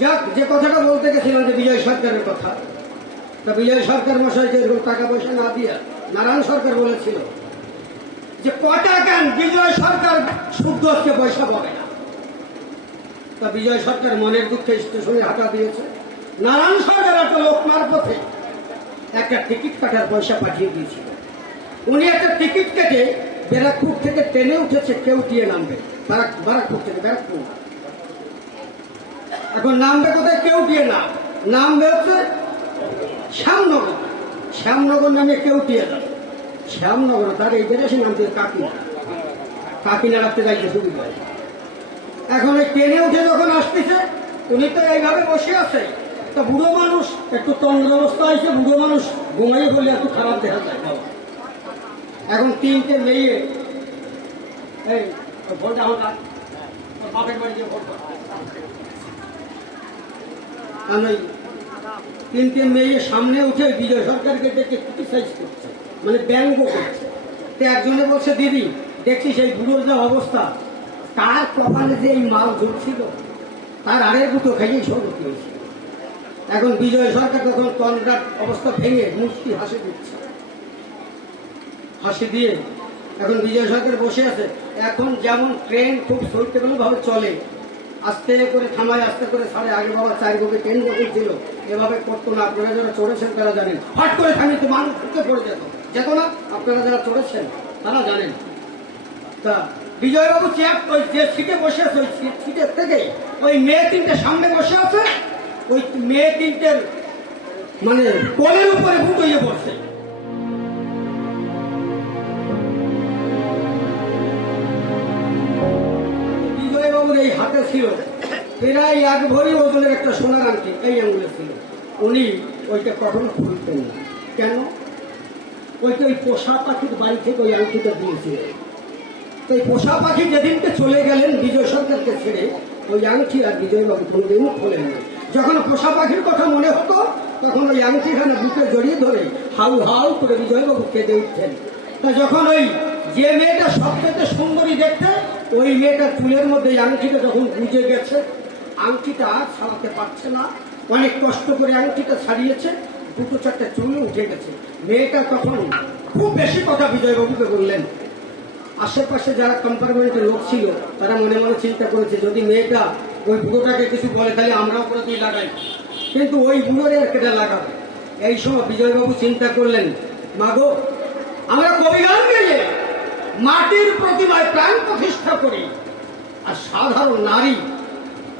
যাক, যে কথাটা বলতে গেছিলাম যে বিজয় সরকারের কথা, তা বিজয় সরকার মশাইকে এরকম টাকা পয়সা না দিয়া নারায়ণ সরকার বলেছিল যে কটা কেন বিজয় সরকার শুদ্ধ পয়সা পাবে না। তা বিজয় সরকার মনের দুঃখে স্টেশনে হাঁটা দিয়েছে। নারায়ণ সরকার একটা লোক পথে একটা টিকিট কাটার পয়সা পাঠিয়ে দিয়েছিল। উনি একটা টিকিট কেটে ব্যারাকপুর থেকে ট্রেনে উঠেছে, কেউ দিয়ে নামবে বারাক বারাকপুর থেকে, ব্যারাকপুর। এখন নামবে কোথায়? কেউ দিয়ে না। নামবে হচ্ছে শ্যামনগর। শ্যামনগর নামে কেউ দিয়ে না। শ্যামনগর, তার এই সে নামতে কাকিনাড়া কাকিনাড়াতে যাইতে সুবিধা হয়। এখন ওই ট্রেনে উঠে যখন আসতেছে, উনি তো এইভাবে বসে আছে। তো বুড়ো মানুষ, একটু তন্দ্র অবস্থা হয়েছে, বুড়ো মানুষ ঘুমাই বলে একটু খারাপ দেখা যায়। বাবা। এখন তিনটে মেয়ে, এই ভোটটা আমার বাপের বাড়ি ভোট কর। আমি তিনটে মেয়ে সামনে উঠে বিজয় সরকারকে দেখে ক্রিটিসাইজ করছে মানে ব্যঙ্গ করছে। তো একজনে বলছে, দিদি দেখছি সেই বুড়োর যে অবস্থা। তার কপালে যে এই মাল ঝুলছিল, তার আরেক দুটো খেয়েই সৌরতি হয়েছিল এখন বিজয় সরকার তখন তন্দ্রার অবস্থা ভেঙে মুষ্টি হাসি দিচ্ছে, হাসি দিয়ে এখন বিজয় সরকার বসে আছে। এখন যেমন ট্রেন খুব সৈত্যগুলো ভাবে চলে আস্তে করে থামায়, আস্তে করে ছাড়ে। আগে বাবা চার বুকে ট্রেন যখন ছিল। এভাবে করতো না। আপনারা যারা চড়েছেন, তারা জানেন। হট করে থামিয়ে তো মানুষ ঢুকে পড়ে যেত। যেত না, আপনারা যারা চড়েছেন, তারা জানেন। তা বিজয়বাবু চেয়ার, ওই যে সিটে বসে আছে, ওই সিট- সিটের থেকে ওই মেয়ে তিনটে সামনে বসে আছে, ওই মেয়ে তিনটের মানে কোলের উপরে বুট হয়ে এক ভরি ওজনের একটা সোনার আংটি। এই আঙুলে ছিল। উনি ওইটা কখনো খুলতেন না। কেন? ওইটা ওই পোষা পাখির বাড়ি থেকে ওই আংটিটা দিয়েছিল তো এই পোষা পাখি যেদিনকে চলে গেলেন বিজয় সরকারকে ছেড়ে, ওই আংটি আর বিজয়বাবু কোনোদিনও খোলেন না। যখন পোষা পাখির কথা মনে হতো, তখন ওই আংটিখানে বুকে জড়িয়ে ধরে হাউ হাউ করে বিজয়বাবু কেঁদে উঠতেন। তা যখন ওই যে মেয়েটা সবথেকে সুন্দরী দেখতে, ওই মেয়েটা চুলের মধ্যে আংটিটা যখন গুজে গেছে আংটিটা ছাড়াতে পারছে না। অনেক কষ্ট করে আংটিটা ছাড়িয়েছে দুটো চারটে চুল উঠে গেছে। মেয়েটা তখন খুব বেশি কথা বিজয়বাবুকে বললেন। আশেপাশে যারা কম্পার্টমেন্টের লোক ছিল, তারা মনে মনে চিন্তা করেছে, যদি মেয়েটা ওই বুড়োটাকে কিছু বলে, তাহলে আমরাও করে দিয়ে লাগাই। কিন্তু ওই বুড়োরে আর কেটে লাগাবে? এই সময় বিজয়বাবু চিন্তা করলেন, মাগো, আমরা কবিগান গেয়ে মাটির প্রতিমায় প্রাণ প্রতিষ্ঠা করি। আর সাধারণ নারী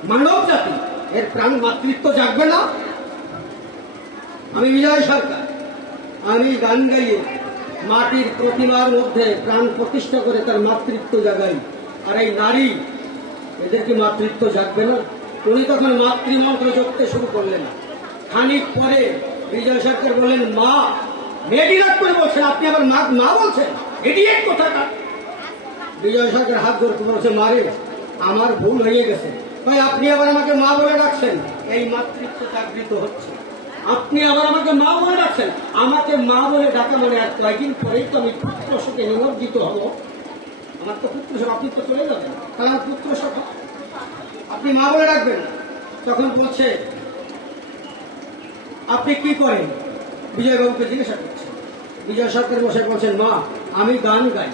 মানব জাতি, এর প্রাণ মাতৃত্ব জাগবে না। আমি বিজয় সরকার। আমি গান গাইয়ে মাটির প্রতিমার মধ্যে প্রাণ প্রতিষ্ঠা করে তার মাতৃত্ব জাগাই। আর এই নারী এদের কি মাতৃত্ব জাগবে না। উনি তখন মাতৃমন্ত্র জপতে শুরু করলেন। খানিক পরে বিজয় সরকার বললেন, মা মেডিরাট করে বলছেন, আপনি আবার মা মা বলছেন? এডিয়েট কোথাটা বিজয় সরকার হাত ধরে বলছে মারে আমার ভুল হয়ে গেছে। ভাই আপনি আবার আমাকে মা বলে ডাকছেন। এই মাতৃত্ব জাগৃত হচ্ছে। আপনি আবার আমাকে মা বলে ডাকছেন। আমাকে মা বলে ডাকা মানে আর কয়েকদিন পরেই তো আমি পুত্র শোকে নিমজ্জিত হব। আমার তো পুত্র শোক, আপনি তো চলে যাবেন। তাহলে পুত্র শোক আপনি মা বলে ডাকবেন। তখন বলছে, আপনি কি করেন? বিজয়বাবুকে জিজ্ঞাসা করছেন বিজয় সরকার বসে বলছেন, মা, আমি গান গাই।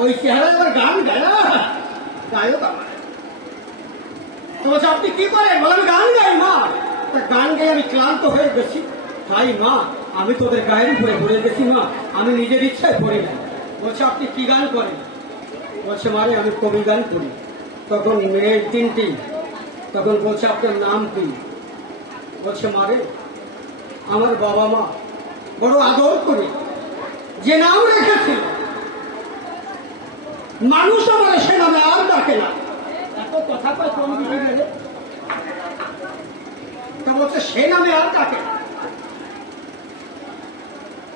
ওই চেহারা আবার গান গায় গায়ক আমার। তো আপনি কি করেন? বলে, আমি গান গাই, মা। তা গান গাই, আমি ক্লান্ত হয়ে গেছি। তাই, মা, আমি তোদের গায়ের উপরে পড়ে গেছি, মা। আমি নিজের ইচ্ছায় পড়ি না। বলছে, আপনি কি গান করেন? বলছে মারে আমি কবি গান করি। তখন মেয়ের তিনটি। তখন বলছে, আপনার নাম কি? বলছে মারে আমার বাবা মা। বড় আদর করে। যে নাম রেখেছিল মানুষ আমার সে নামে আর ডাকে না। সে নামে আর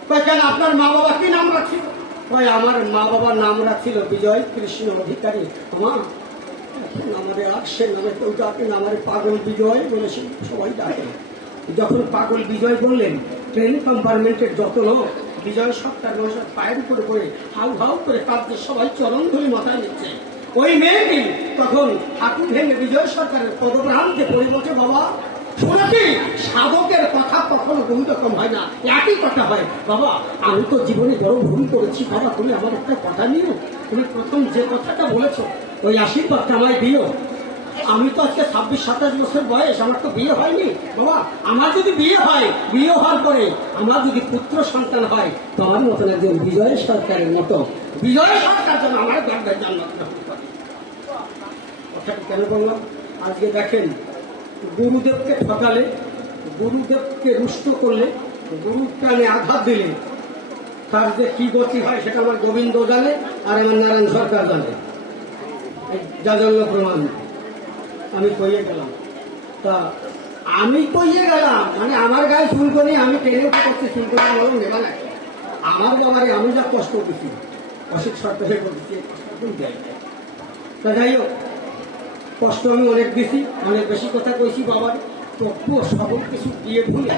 কয়, কেন আপনার মা বাবা কি নাম রাখছিল? কয়, আমার মা বাবার নাম রাখছিল বিজয় কৃষ্ণ অধিকারী। আমার আমাদের আর, সে নামে কেউ ডাকে না আমার পাগল বিজয় বলে সবাই ডাকে। যখন পাগল বিজয় বললেন, ট্রেন কম্পার্টমেন্টের যত লোক, বিজয় মানুষের পায়ের উপরে পড়ে হাউ হাউ করে কাঁদতে সবাই চরণ ধরে মাথায় নিচ্ছে। ওই মেয়েটি তখন ঠাকুর ভেঙে বিজয় সরকারের পদপ্রান্তে বলছে বাবা, শুনেছি সাধকের কথা কখনো দুই রকম হয় না, একই কথা হয়। বাবা, আমি তো জীবনে বড় ভুল করেছি, বাবা, তুমি আমার একটা কথা নিও। তুমি প্রথম যে কথাটা বলেছ, ওই আশীর্বাদটা আমায় দিও। আমি তো আজকে ছাব্বিশ, সাতাশ বছর বয়স, আমার তো বিয়ে হয়নি। বাবা, আমার যদি বিয়ে হয়, বিয়ে হওয়ার পরে আমার যদি পুত্র সন্তান হয় তো আমার মতন একজন বিজয় সরকারের মতো। বিজয় সরকার যেন আমার গর্বের জান্নাত। কথাটা কেন বললাম? আজকে দেখেন, গুরুদেবকে ঠকালে, গুরুদেবকে রুষ্ট করলে, গুরুর প্রাণে আঘাত দিলে, তার যে কি গতি হয় সেটা আমার গোবিন্দ জানে আর আমার নারায়ণ সরকার জানে। এই যাজন্য প্রমাণ। আমি কইয়ে গেলাম। তা আমি কইয়ে গেলাম মানে আমার গায়ে চুলকনি, আমি টেনে উঠে করছি চুলকনি আমার নেবা না। আমার বাবারে আমি যা কষ্ট করছি অসুখ সরকারে করছি তা যাই হোক কষ্ট আমি অনেক বেশি অনেক বেশি কথা কইছি বাবার। তবুও সকল কিছু দিয়ে ভুলে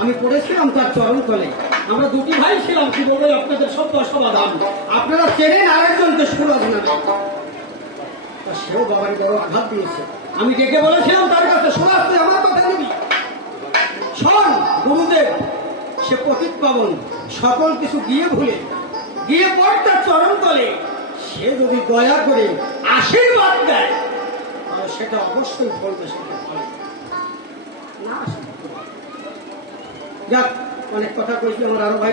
আমি পড়েছিলাম তার চরণ তলে আমরা দুটি ভাই ছিলাম, কি বলব আপনাদের সব সমাধান আপনারা চেনেন আরেকজনকে সুরজ তা সেও বাবার বড় আঘাত দিয়েছে। আমি ডেকে বলেছিলাম, তার কাছে শোনাস তুই আমার কথা নিবি শোন, গুরুদেব, সে পতিত পাবন, সকল কিছু গিয়ে ভুলে, গিয়ে পড় তার চরণ তলে সে যদি দয়া করে আশীর্বাদ দেয় সেটা অবশ্যই ফলবে সেটা ফলে না যাক অনেক কথা কইছি আমার আরও ভাই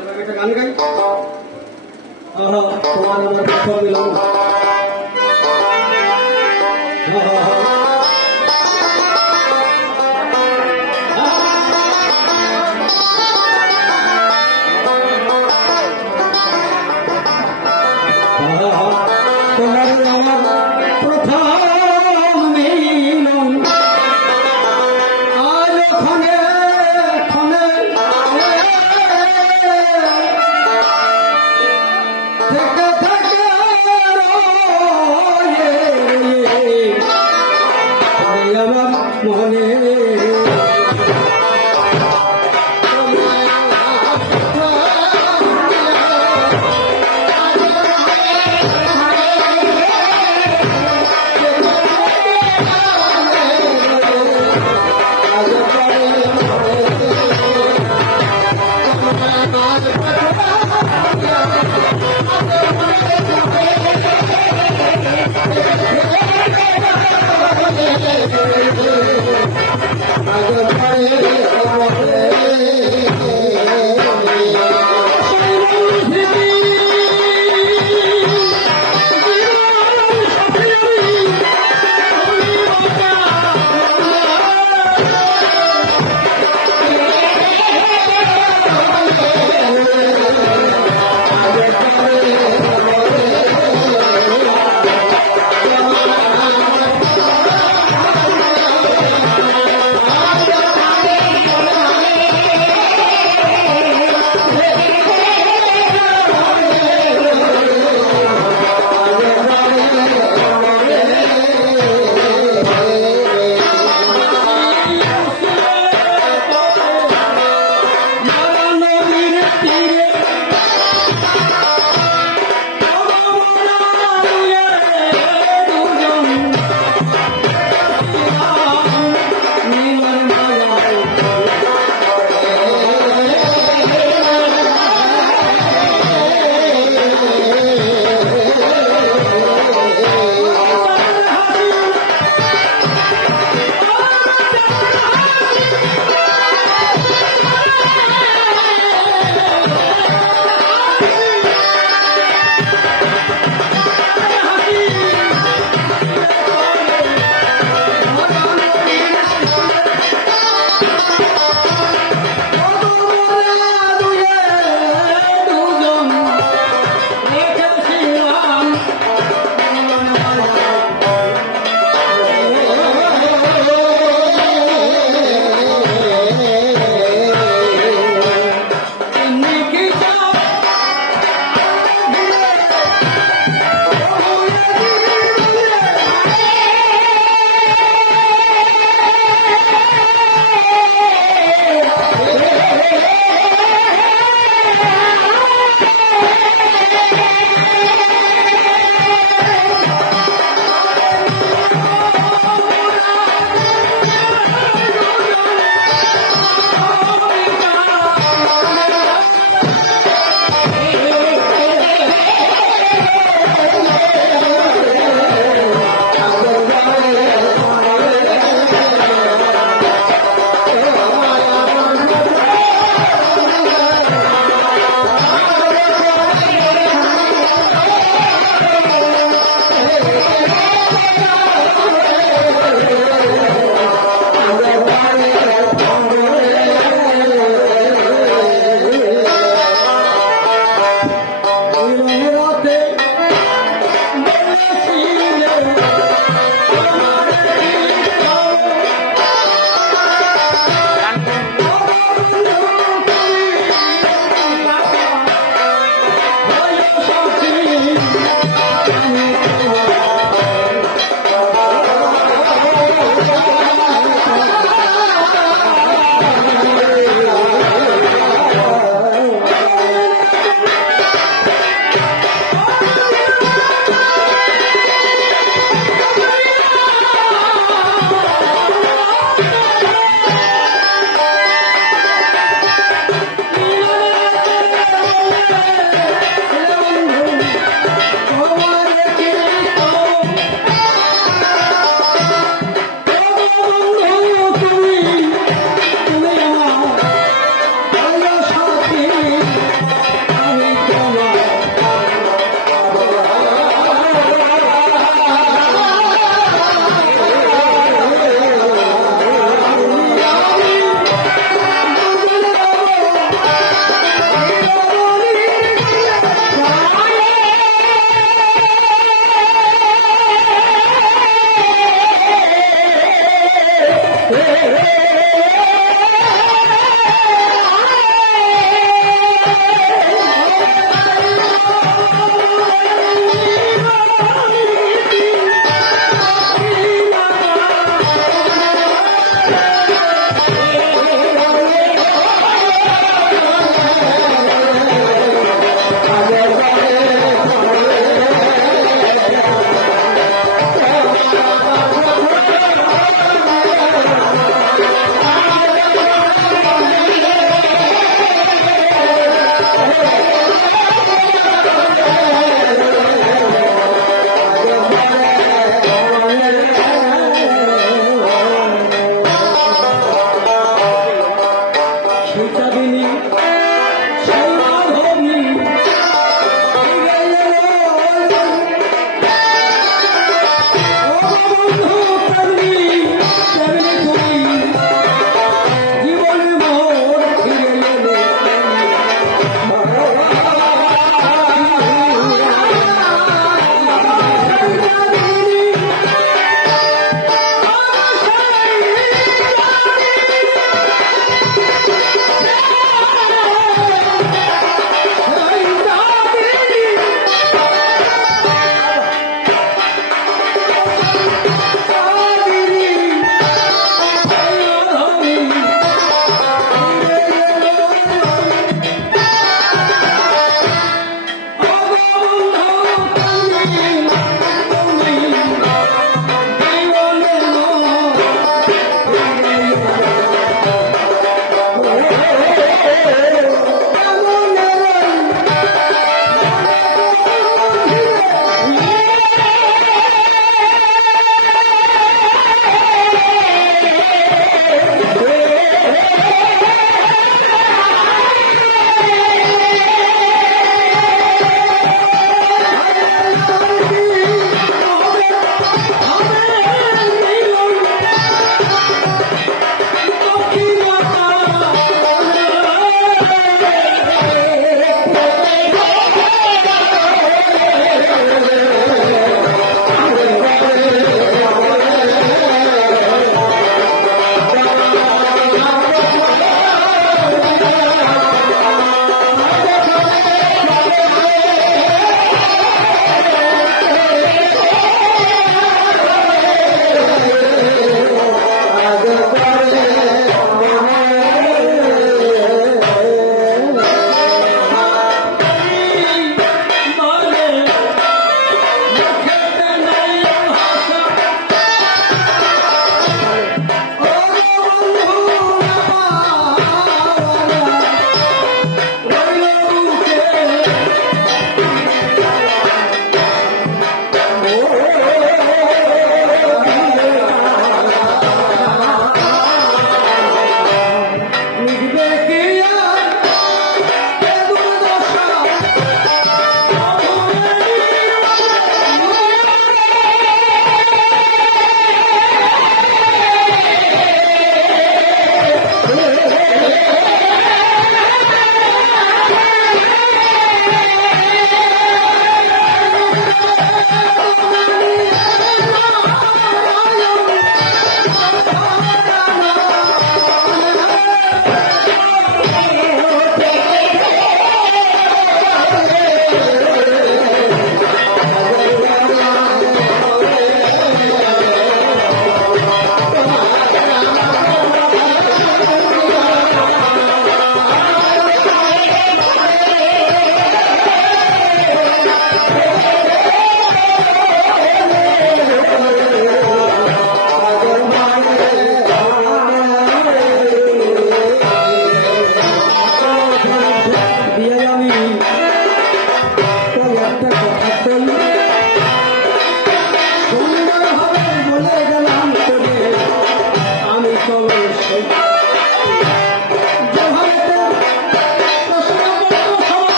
এবার একটা গান গাই। আহা, তোমার আমার কথা মিলাম তোমার Muita habilidade.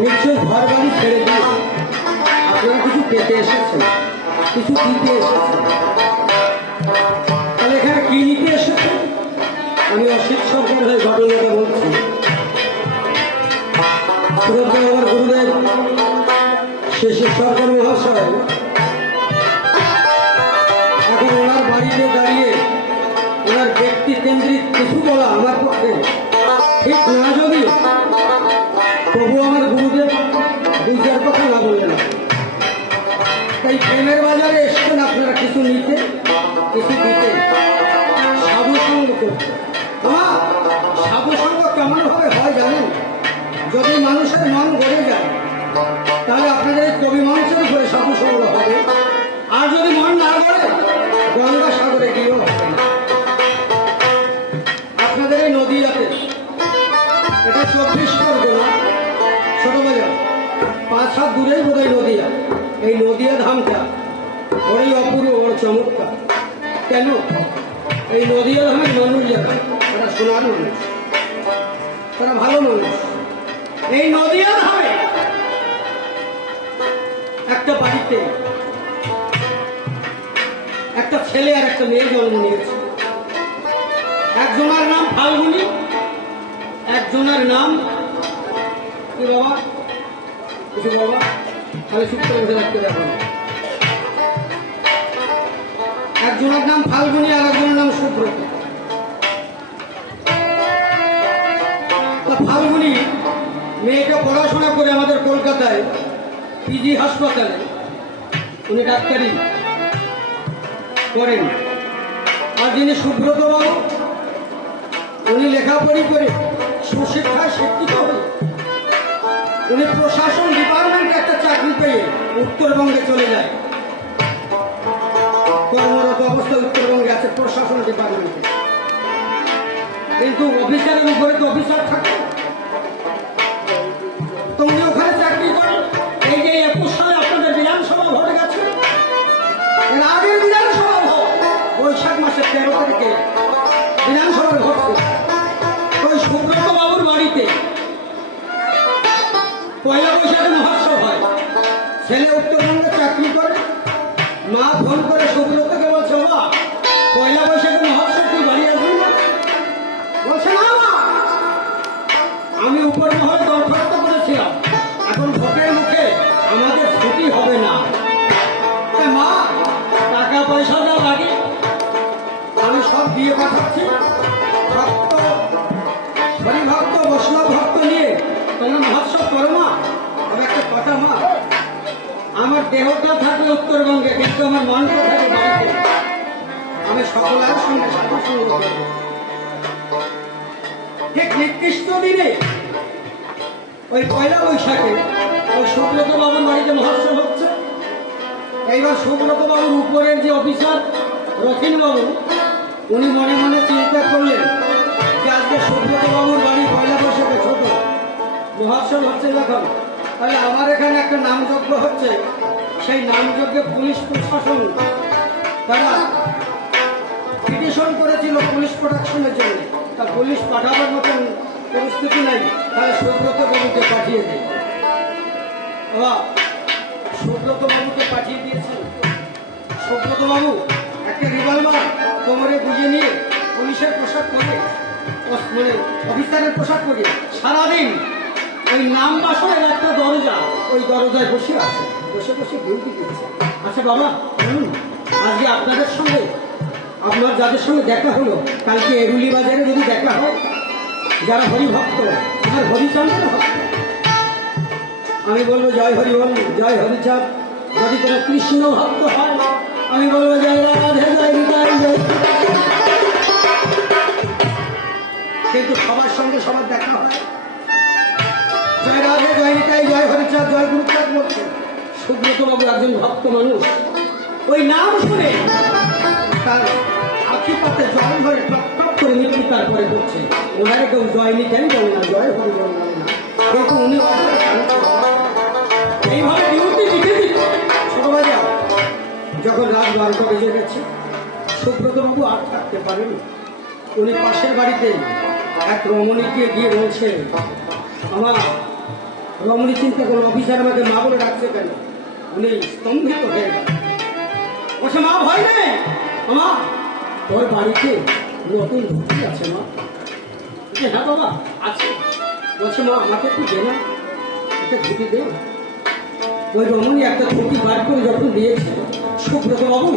নিশ্চয়ই ঘর বাড়ি ছেড়ে দিয়ে আপনারা কিছু পেতে এসেছেন, কিছু দিতে এসেছেন। তাহলে এখানে কি নিতে এসেছেন? আমি অসিত সরকার ঘটনাটা বলছি। আমার গুরুদেব, শেষের সরকার মহাশয়, এখন ওনার বাড়িতে দাঁড়িয়ে ওনার ব্যক্তি কেন্দ্রিক কিছু বলা আমার পক্ষে ঠিক না চার কথা না বললেন তাই প্রেমের বাজারে এসছেন আপনারা কিছু নিতে? কিছু দিতে? সাধু সঙ্গ করতে। সাধু সঙ্গ কেমন ভাবে হয় জানেন? যদি মানুষের মন গড়ে যায়, তাহলে আপনাদের কবি মঞ্চের উপরে সাধু সঙ্গ হবে। আর যদি হাত দূরেই বোধহয় নদীয়া। এই নদীয়া ধামটা বড়ই অপূর্ব, বড় চমৎকার। কেন? এই নদীয়া ধামের মানুষ যারা, তারা সোনার মানুষ। তারা ভালো মানুষ। এই নদীয়া ধামে একটা বাড়িতে একটা ছেলে আর একটা মেয়ে জন্ম নিয়েছে। একজনের নাম ফাল্গুনি, একজনের নাম কি বাবা? কিছু বাবা একজনের নাম ফাল্গুনি আর একজনের নাম সুব্রত ফাল্গুনি মেয়েটা পড়াশোনা করে আমাদের কলকাতায় পিজি হাসপাতালে। উনি ডাক্তারি করেন। আর যিনি সুব্রত বাবু, উনি লেখাপড়ি করে সুশিক্ষায় শিক্ষিত। হয়ে উনি প্রশাসন ডিপার্টমেন্টে পেয়ে উত্তরবঙ্গে চলে যায়। কর্মরত অবস্থায় উত্তরবঙ্গে আছে প্রশাসন ডিপার্টমেন্টে কিন্তু অফিসারের উপরে তো অফিসার থাকে। আমি উপর মহলে দরখাস্ত করেছিলাম। এখন ভোটের মুখে আমাদের ছুটি হবে না। মা, টাকা পয়সা যা লাগে আমি সব দিয়ে পাঠাচ্ছি। ভক্ত, হরিভক্ত, বৈষ্ণব ভক্ত নিয়ে। মহোৎসব করো না আমি একটা কথা মা, আমার দেহটা উত্তরবঙ্গে, কিন্তু আমার মনটা থাকে বাড়িতে। আমি সকলের সঙ্গে করব ঠিক নির্দিষ্ট দিনে ওই পয়লা বৈশাখে ওই সুব্রত বাবুর বাড়িতে মহোৎসব হচ্ছে, এইবার সুব্রত বাবুর উপরের যে অফিসার রথিন বাবু উনি মনে মনে চিন্তা করলেন যে আজকে সুব্রত বাবুর বাড়ি পয়লা বৈশাখে ছোট। মহোৎসব হচ্ছে যখন, তাহলে আমার এখানে একটা নামযজ্ঞ হচ্ছে। সেই নামযজ্ঞে পুলিশ প্রশাসন তারা পিটিশন করেছিল পুলিশ প্রোটেকশনের জন্য। তা পুলিশ পাঠাবার মতন পরিস্থিতি নাই, তাহলে সুব্রত বাবুকে পাঠিয়ে দেয় বাবা, সুব্রত বাবুকে পাঠিয়ে দিয়েছেন। সুব্রত বাবু, একটা রিভলভার কোমরে বুঝে নিয়ে পুলিশের পোশাক পরে মানে অফিসারের পোশাক পরে সারাদিন ওই নাম বাসনের একটা দরজা, ওই দরজায় বসে আছে, বসে বসে ডিউটি দিচ্ছে আচ্ছা বাবা আজকে আপনাদের সঙ্গে, আপনার যাদের সঙ্গে দেখা হলো, কালকে এরুলি বাজারে যদি দেখা হয় যারা হরিভক্ত আমার হরিচন্দ্র ভক্ত। আমি বলব, জয় হরি বল জয় হরিচাঁদ যদি কোনো কৃষ্ণ ভক্ত হয় আমি বলব, জয় রাধে, জয় নিতাই, জয় কিন্তু সবার সঙ্গে সবার দেখা হয়। জয় রাধে, জয় নিতাই, জয় হরিচাঁদ জয় গুরুচাঁদ সুব্রত বাবু একজন ভক্ত মানুষ। ওই নাম শুনে তার আখি পাতে জল ধরে টপ করে মৃত্যু তারপরে করছে ওনারে কেউ জয় নিতেন বলে না, জয় না। কিন্তু উনি যখন রাত বারোটা বেজে গেছে সুব্রতবাবু আর থাকতে পারেন উনি পাশের বাড়িতে এক রমণীকে গিয়ে বলছে আমার রমণী চিন্তা করুন, অফিসার আমাকে মা বলে ডাকছে কেন? উনি স্তম্ভিত হয়ে গেল বলছে, মা, ভয় নেই। মা তোর বাড়িতে নতুন ধুতি আছে মা হ্যাঁ বাবা আছে বলছে মা আমাকে একটু দে না একটা ধুতি দে ওই রমণী একটা ধুতি বার করে যখন দিয়েছে সুব্রত বাবু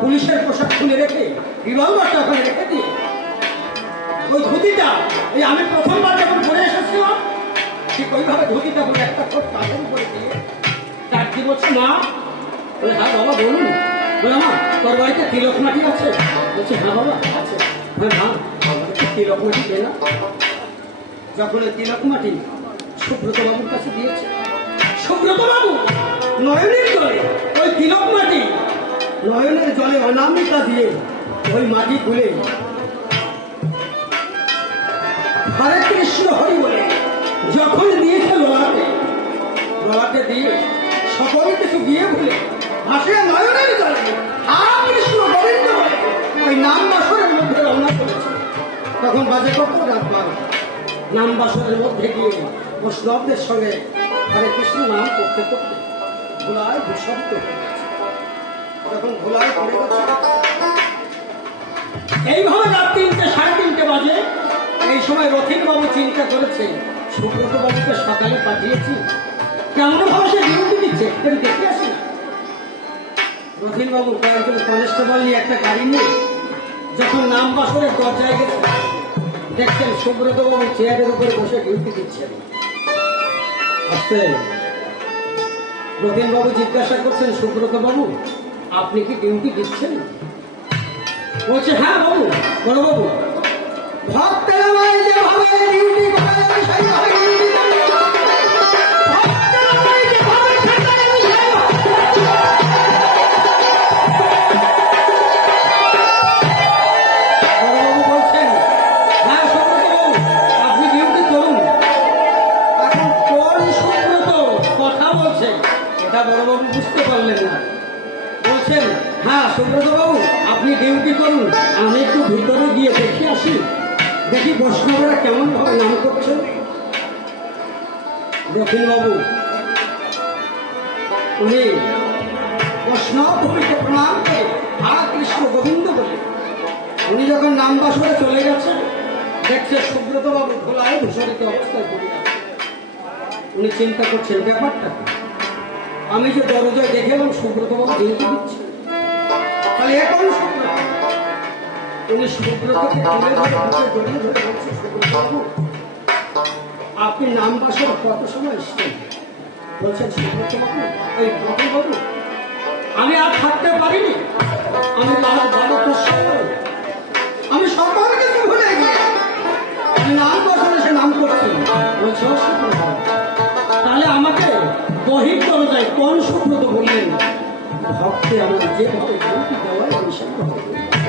পুলিশের পোশাক খুলে রেখে রিভলভারটা ওখানে রেখে দিয়ে ওই ধুতিটা এই আমি প্রথমবার যখন পরে এসেছিলাম ঠিক ওইভাবে ধুতিটা বলে একটা ছোট কাপড় করে দিয়ে কি বলছে মা বলে হ্যাঁ বাবা বলুন বলে মা তোর বাড়িতে তিলক মাটি আছে বলছে হ্যাঁ বাবা আছে তিলক মাটি না যখন তিলক মাটি সুব্রত বাবুর কাছে দিয়েছে সুব্রত বাবু নয়নের জলে ওই তিলক মাটি নয়নের জলে অনামিকা দিয়ে ওই মাটি খুলে হরে কৃষ্ণ হরি বলে যখন দিয়েছে ললাটে ললাটে দিয়ে সকল কিছু দিয়ে বলে ভাসে নয়নের জলে হা কৃষ্ণ গোবিন্দ বলে ওই নাম মধ্যে রওনা করেছে। তখন বাজে কত রাত নাম বাসরের মধ্যে গিয়ে বৈষ্ণবদের সঙ্গে হরে কৃষ্ণ নাম করতে করতে ভোলায় হয়ে তখন ভোলায় পড়ে গেছে, এইভাবে রাত তিনটে, সাড়ে তিনটে বাজে। এই সময় রথিন বাবু চিন্তা করেছে সুব্রত বাবুকে সকালে পাঠিয়েছি। কেমন ভাবে সে ডিউটি দিচ্ছে দেখে আসি রথিন বাবু কয়েকজন কনস্টেবল নিয়ে একটা গাড়ি নিয়ে যখন নাম বাসরের দরজায় গেছে দেখছেন, সুব্রত বাবু চেয়ারের উপরে বসে ডিউটি দিচ্ছেন। রথিন বাবু জিজ্ঞাসা করছেন, সুব্রত বাবু, আপনি কি ডিউটি দিচ্ছেন? বলছে হ্যাঁ বাবু বড় বাবু ভক্তের যেভাবে ডিউটি করে বুঝতে পারলেন না। বলছেন হ্যাঁ সুব্রত বাবু আপনি ডিউটি করুন, আমি একটু ভিতরে গিয়ে দেখে আসি। দেখি বৈষ্ণবরা কেমন ভাবে নাম দক্ষিণ বাবু উনি বৈষ্ণব প্রণাম করে হা কৃষ্ণ গোবিন্দ বলে। উনি যখন নাম বাসরে চলে গেছে, দেখছে সুব্রত বাবু খোলায় ভূষণিত অবস্থায় উনি চিন্তা করছেন, ব্যাপারটা? আমি যে দরজায় দেখে এলাম সুব্রত বাবু ডিউটি দিচ্ছে। তাহলে এখন বাবু, আপনি নাম বাসর কত সময় এসছেন? বলছেন সুব্রত বাবু, এই প্রথম বাবু, আমি আর থাকতে পারিনি। আমি রাত বারোটার সময়। আমি সকাল কিছু ভুলে গিয়ে নাম বাসরে সে নাম করছি। কোন সুব্রত বললেন ভক্তে আমার যেভাবে ডিউটি দেওয়ায়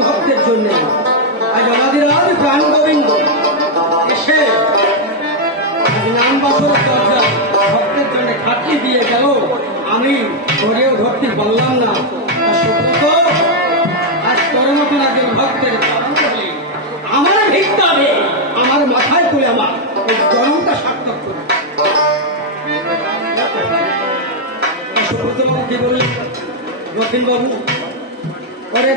হরিভক্তের জন্য। আজ আমাদের আজ প্রাণ গোবিন্দ এসে দরজা ভক্তের জন্য খাটনি দিয়ে গেল। আমি ধরেও ধরতে পারলাম না। আজ তোর মতন একজন ভক্তের আমার ভিক্ষা আমার মাথায় তুলে আমার এই জনমটা সার্থক করে। সুব্রতবাবু কি বললেন? রথিন বাবু করে